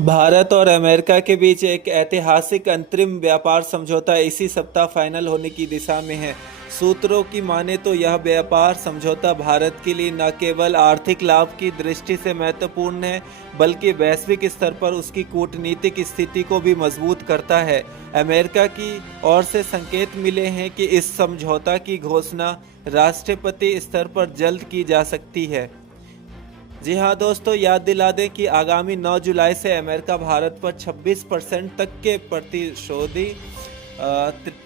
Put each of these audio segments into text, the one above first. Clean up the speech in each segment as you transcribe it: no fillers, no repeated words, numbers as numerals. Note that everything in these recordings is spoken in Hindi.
भारत और अमेरिका के बीच एक ऐतिहासिक अंतरिम व्यापार समझौता इसी सप्ताह फाइनल होने की दिशा में है। सूत्रों की माने तो यह व्यापार समझौता भारत के लिए न केवल आर्थिक लाभ की दृष्टि से महत्वपूर्ण है, बल्कि वैश्विक स्तर पर उसकी कूटनीतिक स्थिति को भी मजबूत करता है। अमेरिका की ओर से संकेत मिले हैं कि इस समझौता की घोषणा राष्ट्रपति स्तर पर जल्द की जा सकती है। जी हाँ दोस्तों, याद दिला दें कि आगामी 9 जुलाई से अमेरिका भारत पर 26% तक के प्रतिशोधी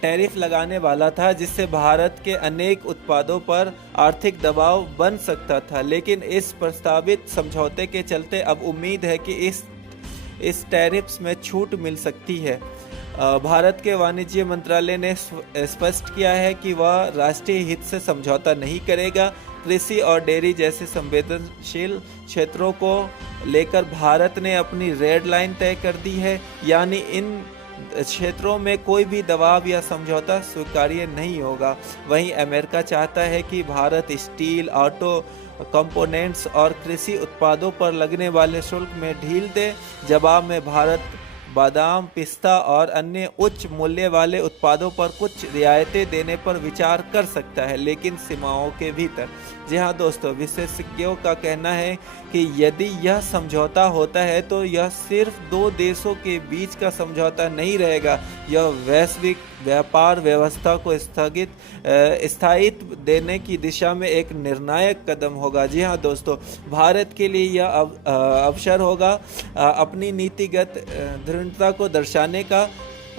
टैरिफ लगाने वाला था, जिससे भारत के अनेक उत्पादों पर आर्थिक दबाव बन सकता था। लेकिन इस प्रस्तावित समझौते के चलते अब उम्मीद है कि इस टैरिफ्स में छूट मिल सकती है। भारत के वाणिज्य मंत्रालय ने स्पष्ट किया है कि वह राष्ट्रीय हित से समझौता नहीं करेगा। कृषि और डेयरी जैसे संवेदनशील क्षेत्रों को लेकर भारत ने अपनी रेड लाइन तय कर दी है, यानी इन क्षेत्रों में कोई भी दबाव या समझौता स्वीकार्य नहीं होगा। वहीं अमेरिका चाहता है कि भारत स्टील, ऑटो कंपोनेंट्स और कृषि उत्पादों पर लगने वाले शुल्क में ढील दे। जवाब में भारत बादाम, पिस्ता और अन्य उच्च मूल्य वाले उत्पादों पर कुछ रियायतें देने पर विचार कर सकता है, लेकिन सीमाओं के भीतर। जी हाँ दोस्तों, विशेषज्ञों का कहना है कि यदि यह समझौता होता है तो यह सिर्फ दो देशों के बीच का समझौता नहीं रहेगा, यह वैश्विक व्यापार व्यवस्था को स्थायित्व देने की दिशा में एक निर्णायक कदम होगा। जी हाँ दोस्तों, भारत के लिए यह अवसर होगा अपनी नीतिगत दृढ़ता को दर्शाने का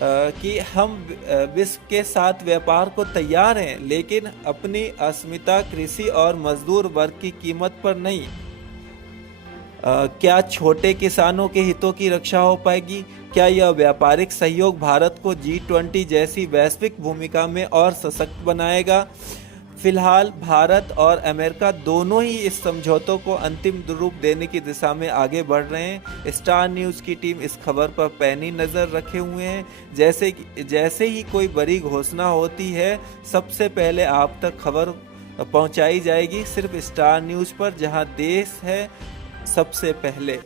कि हम विश्व के साथ व्यापार को तैयार हैं, लेकिन अपनी अस्मिता, कृषि और मजदूर वर्ग की कीमत पर नहीं। क्या छोटे किसानों के हितों की रक्षा हो पाएगी? क्या यह व्यापारिक सहयोग भारत को G20 जैसी वैश्विक भूमिका में और सशक्त बनाएगा? फिलहाल भारत और अमेरिका दोनों ही इस समझौतों को अंतिम रूप देने की दिशा में आगे बढ़ रहे हैं। स्टार न्यूज़ की टीम इस खबर पर पैनी नज़र रखे हुए हैं। जैसे ही कोई बड़ी घोषणा होती है, सबसे पहले आप तक खबर पहुंचाई जाएगी, सिर्फ स्टार न्यूज़ पर, जहां देश है सबसे पहले।